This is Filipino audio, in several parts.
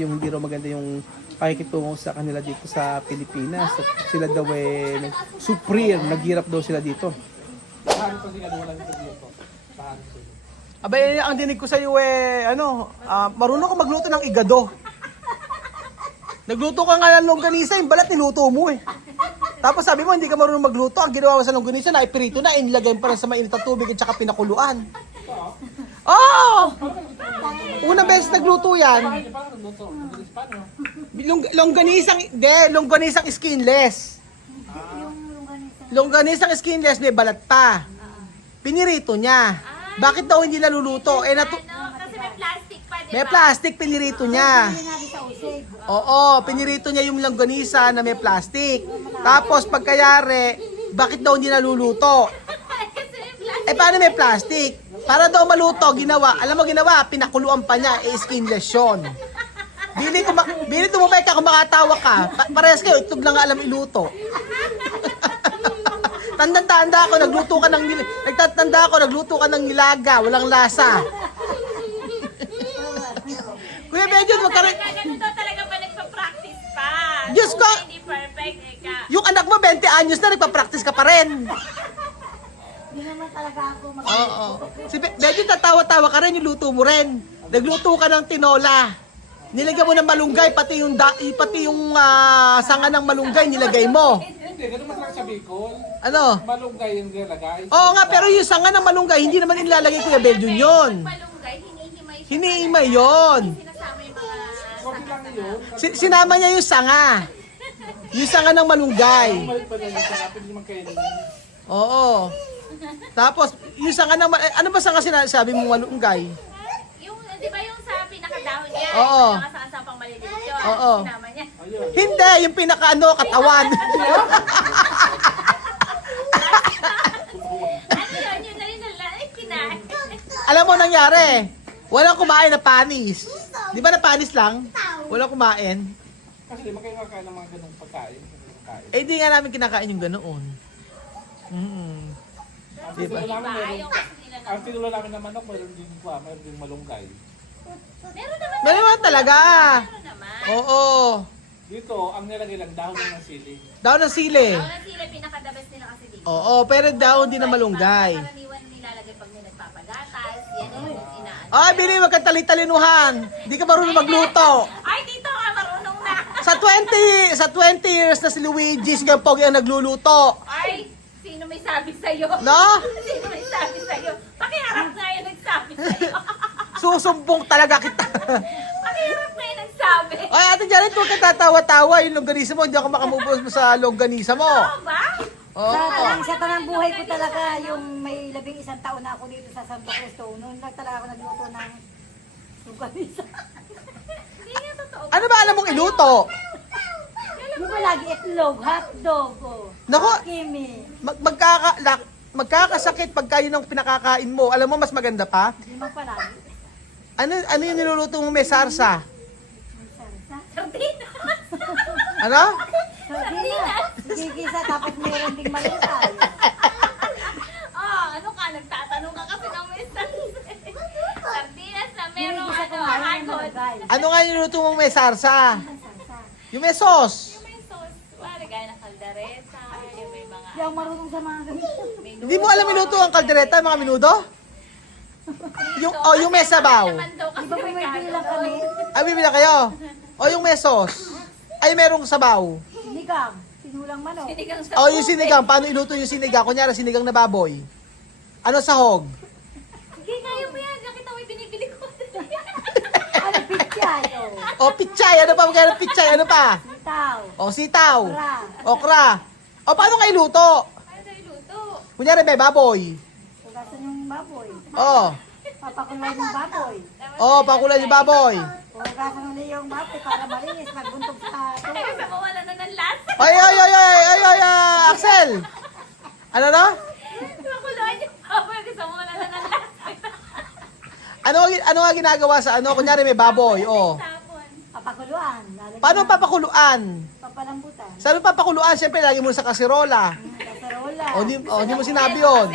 Yung hindi raw maganda yung pakikitungo sa kanila dito sa Pilipinas. At sila daw supreme, naghirap daw sila dito. Abay, ang dinig ko sa iyo marunong ka magluto ng igado. Nagluto ka nga ng longganisa, yung balat niluto mo eh. Tapos sabi mo, hindi ka marunong magluto. Ang ginawa mo sa longganisa, naipirito na, inilagay pa rin sa mainit na tubig at saka pinakuluan. Oh! Unang beses nagluto yan. Longganisang skinless. Longganisang skinless, may balat pa. Pinirito niya. Bakit daw hindi naluluto? Kasi may plastic pa, di ba? May plastic, pinirito niya. Oo, pinirito niya yung longganisa na may plastic. Tapos pagkayari, bakit daw hindi naluluto? Kasi may plastic. Eh paano may plastic? Para daw maluto, alam mo ginawa, pinakuluan pa niya, skinless yun. Bili tumubay ka kung makatawa ka. Parehas kayo, itlog lang nga alam iluto. Tanda-tanda ako, nagluto ka ng nilaga, walang lasa. Kuya Benjon, Ganun daw talaga pa nagpa-practice pa. Diyos ko! Hindi perfect, eka. Yung anak mo, 20 anyos na, nagpa-practice ka pa rin. Hindi naman talaga ako Oo. Si Benjon, tatawa-tawa ka rin, yung luto mo rin. Nagluto ka ng tinola. Nilagyan mo ng malunggay, pati yung sanga ng malunggay, nilagay mo. Hindi, ganun man lang sa Bicol. Ano? Malunggay yung nilagay. Oo nga, pero yung sanga ng malunggay, hindi naman nilalagay Kuya Benjon yun. Malunggay, hinihimay siya. Hinihimay yun. Sinasama yung mga Konti lang yun. Sinama niya yung sanga. Yung sanga ng malunggay. Balik pa lang yung sarapin naman kayo nila. Oo. Tapos, yung sanga ng ano ba sanga sinasabi mo malunggay? Yung, di ba yung sa pinakadahon niya? Oo. Yung nakasakasapang maliliit yun. Oo. Sinama niya. Ayun. Hindi, yung katawan. Ano yun? Yun na rin kinain. Alam mo nangyari, walang kumain na panis. Di ba na panis lang? Walang kumain. Kasi di ba kayo nakakain ng mga ganung pagkain? Eh, di nga namin kinakain yung ganoon. Diba? Ayaw kasi nila na. Ang tinulo namin na manok, mayroon din malunggay. Meron naman. Meron naman talaga. Meron naman. Oo. Dito, ang nilagay lang dahon ng sili. Daw ng sili. Ako na sila pinakadabas nila kasi dito. Oo, pero daw hindi na malunggay. Karaniwan nilalagay pag nagpapagatas. Yan yung inaano. Ay, Bili, wag kang tali-talinuhan. Di ka marunong magluto. Ay, dito ka marunong na. Sa 20 years na si Luigi, si Pogi ang nagluluto. Ay, sino may sabi sa'yo? No? Sino may sabi sa'yo? Pakiharap nga yung nagsabi sa'yo. Susumbong talaga kita. Pakiharap nga yung nagsabi. Ay, Ate Jared, huwag ka tatawa-tawa. Yung longganisa mo, hindi ako makamubos mo sa longganisa mo. Oo ba? Oo. Sa tanang buhay ko talaga, yung may 11 taon na ako dito sa Santo Cristo, noon talaga ako nagluto ng longganisa. Hindi nga totoo. Ano ba alam mong iluto? Di ba lagi itlog, hotdog, Nako, kimi. magkakasakit pagka yun ang pinakakain mo. Alam mo, mas maganda pa? Hindi man palagi. Ano yung niluluto mo may sarsa? May sarsa. Sardinas. Ano? Sardinas. Gigisa tapos meron ding malutay. Ano ka? Nagtatanong ka kasi ng may sardinas na meron Gigisa ko nga yung hagod. malutay. Ano nga yung niluluto mong may sarsa? Ang sarsa. Yung may sauce. Yung may sauce. Wala gaya ng kaldereta. Yung may mga... Hindi ako marunong sa mga ganito. May Hindi mo alam iluto ang kaldereta, mga minudo? Yung may sabaw. Naman daw kasi Di ba may bilang kami? Ay, bibila kayo. O yung may sauce. Ay, merong sabaw. Sinigang. Sinulang manok. Sinigang sa O yung sinigang. Paano iluto yung sinigang? Kunyari, sinigang na baboy. Ano sahog? Sige, kaya mo yan. Nakita mo yung binibili ko. Ano pityayo? O pichay. Ano pa? Magkano pichay? Ano pa? Sitaw. O sitaw. Okra. Okra. O paano kayo luto? Ano tayo luto? Kunyari, may baboy. Tugasan yung baboy. O. Papakulay yung baboy. O, pakulay yung baboy. Tugasan ulit yung baboy para malinis. Magbuntog sa Ay, tuwa. sa mawala na ng lasa. Axel. Ano na? Makuloan yung power kasi mawala na ng lasa. Ano nga ginagawa sa ano? Kunyari may baboy. O. Tapon. Papakuluan. Paano papakuluan? Papalambutan. Sa ano papakuluan? Siyempre, lagi mo sa kasirola. Kaserola. Hindi mo sinabi yun.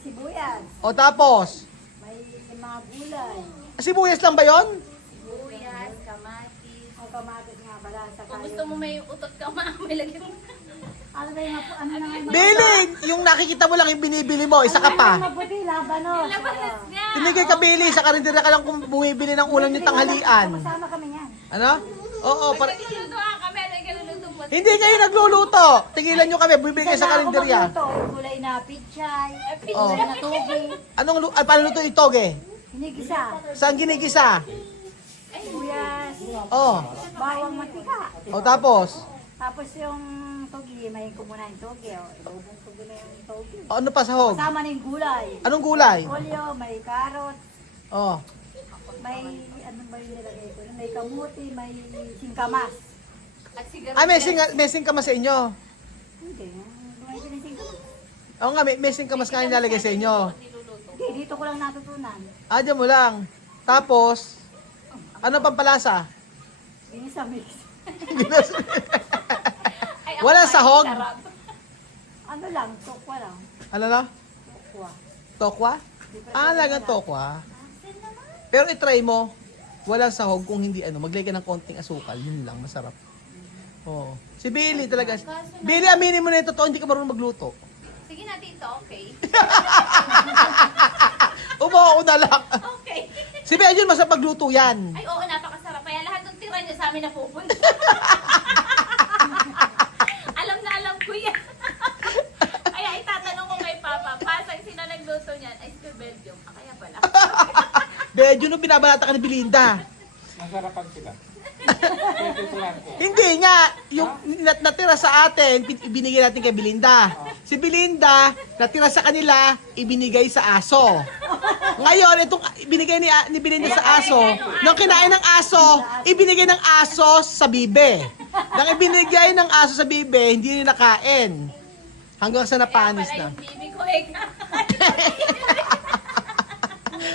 Sibuyas. O tapos, May mga gulay. sibuyas lang ba yon? Sibuyas, kamatis, O kamatis nga pala. Sa Kung gusto mo may utot ka, may lagyan mo. Ano ba yung ano na nga? Bili! Yung nakikita mo lang yung binibili mo, isa ka pa. Mabuti, labanos. Labanas niya. Tinigay ka, Bili. Sa karinderya ka lang kung bumibili ng ulam yung tanghalian. Kasama kami yan. Ano? Oo, Pag nagluluto ka kami, ano yung kaluluto mo? hindi kayo nagluluto. Tigilan nyo kami, bumibili kayo sa karinderya. Ito, gulay na pichay, Oh. gulay na tugi, Paano luto yung toge? hinigisa, Saan ginigisa? sibuyas, Oh. bawang mantika. O tapos? Tapos yung togi, may kumuna yung togi. O, ilubong togi na yung togi. O, ano pa sahog? Kasama na yung gulay. Anong gulay? Polyo, may carrot, Oh. may ano ba yung nilagay ko? May kamuti, may singkamas. At siguro. Messing ka mas sa inyo. Hindi, gumay ko ng singkamas. Oo nga, messing ka mas nga nilalagay sa inyo. Niluluto. Hindi, dito ko lang natutunan. Dyan mo lang. Tapos, ano pang palasa? Ginisa mix. Ay, ako Walang ay sahog? sarap. Ano lang, tokwa lang. Ano na? Tokwa. Tokwa? Di pa Lagang tokwa. Pero itry mo, walang sahog kung hindi maglagay ka ng konting asukal. Yun lang, masarap. Oo. Si Billy talaga. Billy, aminin mo na yung totoo, hindi ka marunong magluto. Sige na dito, okay. Umo ako na lang. Okay. Si Billy, masarap magluto yan. Ay, oo, napakasarap. Kaya lahat ng tira niyo sa amin napupunta. alam ko yan. Kaya itatanong ko kay Papa, Pasay, sino nagluto niyan? Ay, si Belgium. Kaya pala. Bedyo nung binabalata ka ni Belinda. Masarapan sila. Pwede ko lang ko. Hindi nga, yung natira sa atin, ibinigay natin kay Belinda. Si Belinda, natira sa kanila, ibinigay sa aso. Ngayon, itong binigay ni Belinda sa aso, nung kinain ng aso, ibinigay ng aso sa bibe. Nang ibinigay ng aso sa bibe, hindi nila nakain. Hanggang sa napanis Kaya na. pala yung bibi ko eh.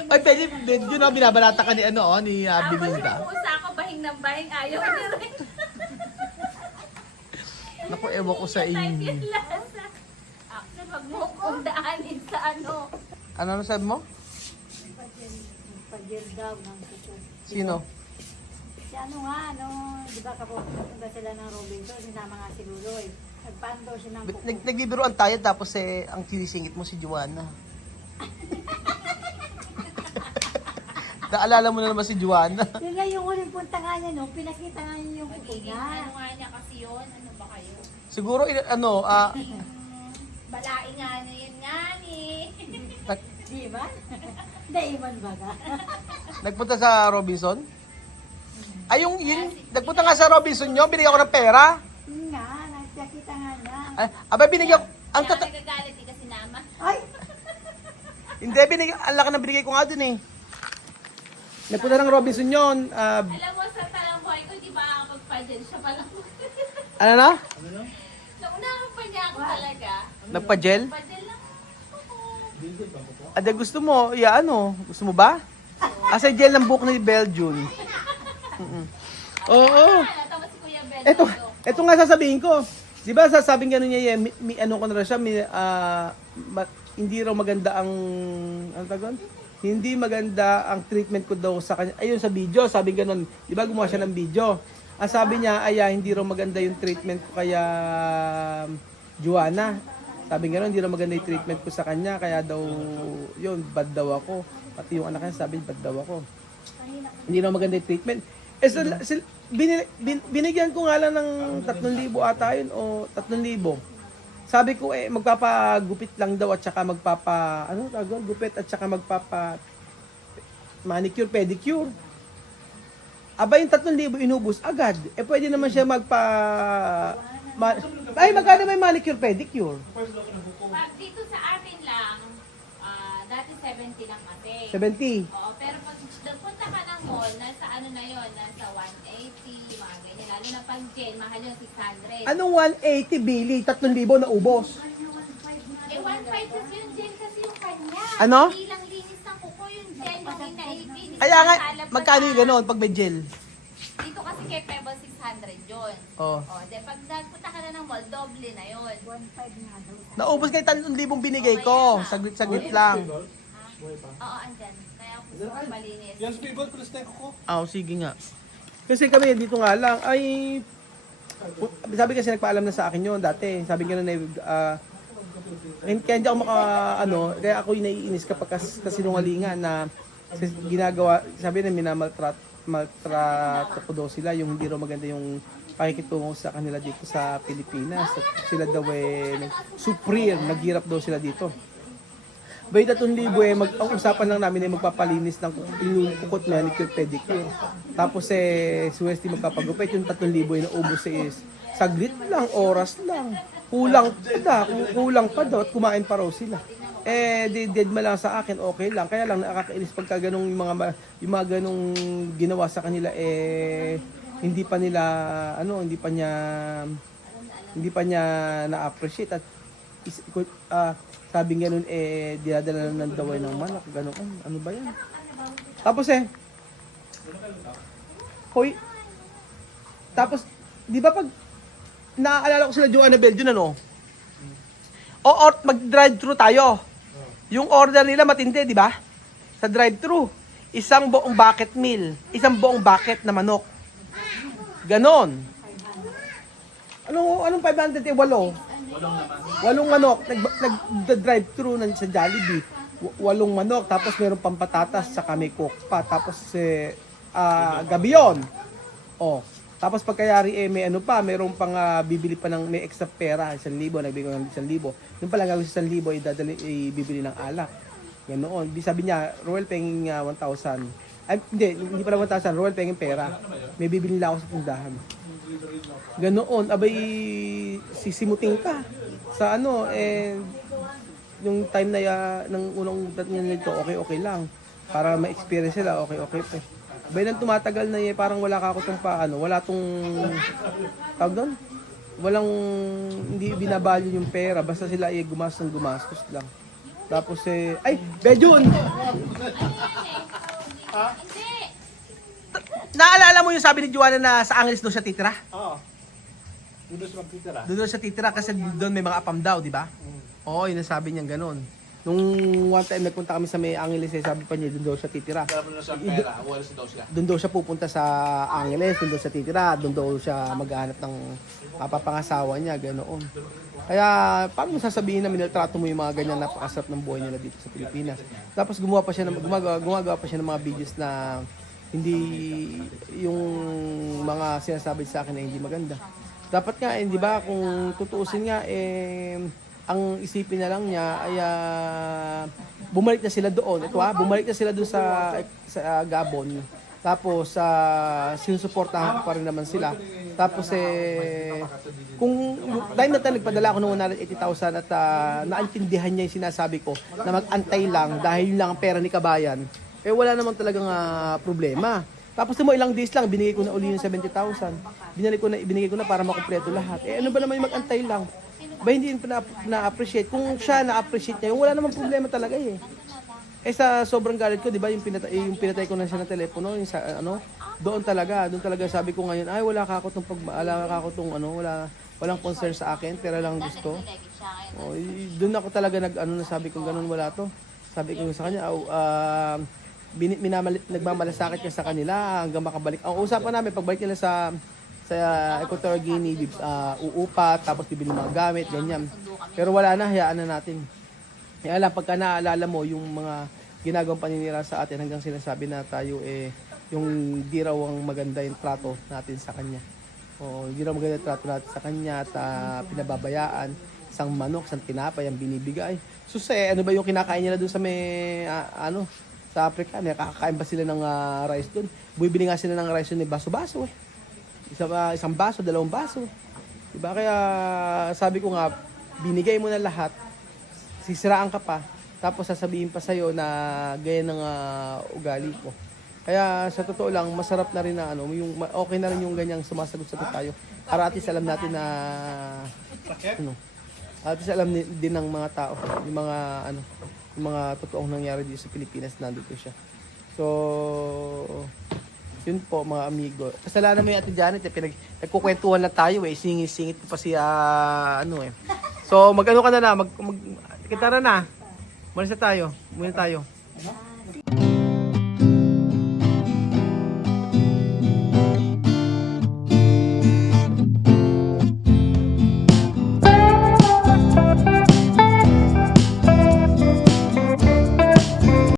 Ay, pwede, yun ang binabalata ka ni, ni Tapos Belinda. yung pusa ko, bahing ng bahing, ayaw niya rin. Naku, ewan ko sa Type inyo. yung lasa. Actually, wag mo kong daanin sa ano. Ano sabi mo? Pag-gel daw ng kuko. Sino? Si ano nga, di ba kapunta sila ng Robinson, sinama nga si Luloy. Nagpando siya ng kuko. Nagbibiroan tayo tapos ang sinisingit mo si Joanna. Naalala mo na naman si Joanna. Yun nga yung huling punta nga niya, pinakita nga niya yung kuko Magiging niya. ano nga niya kasi yun. Ano ba kayo? Siguro, Balain nga niya yan nga ni. Di ba? Daiman ba ka? nagpunta sa Robinson? Ay, nagpunta nga sa Robinson nyo, binigyan ko ng pera. Yun nga, nakita nga niya. Ay, abay, binigyan ko, Kaya nagagalit di kasi naman. Ay! hindi, ang laki na binigay ko nga dun eh. Nagpunta ng Robinson yun, Alam mo, sa talambuhay ko, di ba ako magpa-gel siya pa lang. ano na? Naunahan pa niya ako talaga. Nagpa-gel? Pa-gel lang ako. Ade, gusto mo, gusto mo ba? Asa gel ng buhok ni Belgium. Oo. Natawa si Kuya Ben. Ito nga sasabihin ko. Di ba sasabing gano'n niya, ano ko na rin siya, hindi raw maganda ang, ano tagon? Hindi maganda ang treatment ko daw sa kanya. Ayun sa video, sabi gano'n. Di ba gumawa siya ng video? Ang sabi niya, hindi raw maganda yung treatment ko kaya Joanna. Sabi gano'n, hindi raw maganda yung treatment ko sa kanya, kaya daw, yun, bad daw ako. Pati yung anak niya sabi, bad daw ako. Hindi raw maganda yung treatment. Binigyan ko nga lang ng 3,000 ata yun o 3,000. Sabi ko magpapagupit lang daw at saka gupit at saka manicure, pedicure. Aba yung 3,000 inubos agad. Pwede naman siya magkano may manicure, pedicure? Pag dito sa amin lang, dati 70 lang kasi. 70. Oo, pero pag nagpunta ka ng mall, nasa ano na yon, nasa 180, mga ganyan. Lalo na pag gel, mahal yun, 600. Anong 180, Billy? 3,000 na ubos. 1.5 kasi yung gel kasi yung kanya. Ano? Hindi lang linis ng kuko yung gel, yung inaipin. Kaya nga, magkano yung gano'n pag may gel? Dito kasi kay Pebble 600 yun. Oh. O, de pag nagpunta ka na ng mall, doble na yun. 1.5 nga daw. Naubos kayo 3,000 binigay ko. Saglit lang. Oo, andyan. Kaya gusto ko malinis. Yan, Spigol, plus na ko. Sige nga. Kasi kami dito nga lang ay sabi kasi nagpaalam na sa akin yun dati. Sabi nga na kaya hindi ako kaya ako yung naiinis kapag kasinungalingan na ginagawa, sabi na maltrato ko daw sila, yung hindi raw maganda yung pakikitungo sa kanila dito sa Pilipinas. Sila daw supreme, naghirap daw sila dito. By 3,000 ang usapan lang namin ay magpapalinis ng kukot, manicure, pedicure. Tapos si Westy magpapagupit, yung 3,000 na ubos is saglit lang, oras lang. Kulang pa daw at kumain pa raw sila. Dead ma lang sa akin, okay lang. Kaya lang nakakainis pagka ganung yung mga ganung ginawa sa kanila hindi pa niya na-appreciate at sabi nga nun dinadala ng daway ng manok, ganun. Ano ba yan? Tapos di ba pag naaalala ko sila Joanna Belgium, ano? Mag-drive-thru tayo. Yung order nila matindi, di ba? Sa drive-thru. Isang buong bucket meal. Isang buong bucket na manok. Ganon. Anong 500? 8? 8 manok. Nag-drive-thru sa Jollibee. 8 manok. Tapos meron pang patatas sa may coke pa. Tapos gabi yun. Tapos pagkayari may merong pang bibili pa ng may extra pera, 1,000, nagbigay ng 1,000. Yung pala gawin sa 1,000 bibili ng alak. Ganoon. Sabi niya, Roel penging 1,000. Ay, hindi pala 1,000, Roel penging pera. May bibili lang ako sa tindahan. Ganoon, abay sisimutin ka sa yung time na ng unang dating nito, okay lang. Para ma-experience sila, okay pa. Bay nang tumatagal na parang wala ka ako wala tong tawag doon. Hindi binabalyo yung pera, basta sila gumastos lang. Tapos ay, Bejun! Naalala mo yung sabi ni Joanna na sa Angeles doon siya titira? Oo. Doon siya magtitira. Doon siya titira kasi doon may mga apam daw, di ba? Oo, yun ang sabi niya gano'n. Nung one time nagpunta kami sa may Angeles, sabi pa niya doon daw siya titira. Sabi na siya pera, walis daw siya. Doon daw siya pupunta sa Angeles, doon daw siya titira, doon daw siya maghahanap ng papangasawa niya, ganoon. Kaya paano mo sasabihin na minaltrato mo yung mga ganyan napakasarap ng buhay nila dito sa Pilipinas? Tapos gumagawa pa siya ng mga videos na hindi yung mga sinasabi sa akin na hindi maganda. Dapat nga, di ba, kung tutuusin nga, ang isipin na lang niya ay bumalik na sila doon. Bumalik na sila doon sa Gabon. Tapos sinusuportahan ko pa rin naman sila. Tapos kung dahil nagpadala ako ng 180,000 at naintindihan niya yung sinasabi ko na mag-antay lang dahil yun lang ang pera ni Kabayan, wala naman talagang problema. Tapos mo ilang days lang, binigay ko na uli yung 70,000. Binigay ko na para makumpleto lahat. Ano ba naman yung mag-antay lang? Ba hindi na-appreciate. Kung siya na-appreciate niya, wala namang problema talaga sa sobrang galit ko, di ba, yung pinatay ko na siya ng telepono, yung doon talaga sabi ko ngayon, ay wala ka ako walang concern sa akin, pero lang gusto. Doon ako talaga nasabi ko ganoon, wala to. Sabi ko sa kanya, nagmamalasakit ka sa kanila hanggang makabalik. Ang usapan namin, pagbalik nila sa Equatorial Guinea, uupat, tapos bibili mga gamit, ganyan. Pero wala na, hayaan na natin. Kaya lang, pagka naalala mo yung mga ginagawang paninira sa atin hanggang sinasabi na tayo yung di raw ang maganda yung trato natin sa kanya. Hindi raw maganda yung trato natin sa kanya at pinababayaan, isang manok, isang tinapay ang binibigay. So ano ba yung kinakain nila doon sa sa Africa? Nakakain ba sila ng rice doon? Bumibili nga sila ng rice doon baso-baso isang baso, 2 baso. Diba? Kaya sabi ko nga, binigay mo na lahat, sisiraan ka pa, tapos sasabihin pa sa'yo na gaya ng ugali ko. Kaya sa totoo lang, masarap na rin na yung okay na rin yung ganyang sumasagot-sagot tayo. Para at least alam natin na at least alam din ng mga tao, yung mga totoong nangyari dito sa Pilipinas, nandito siya. So yun po mga amigo. Kasalanan mo yung Ate Janet, nagkukwentuhan na tayo singit-singit ko pa siya So ka na, kita na. Malis na tayo. Muna tayo.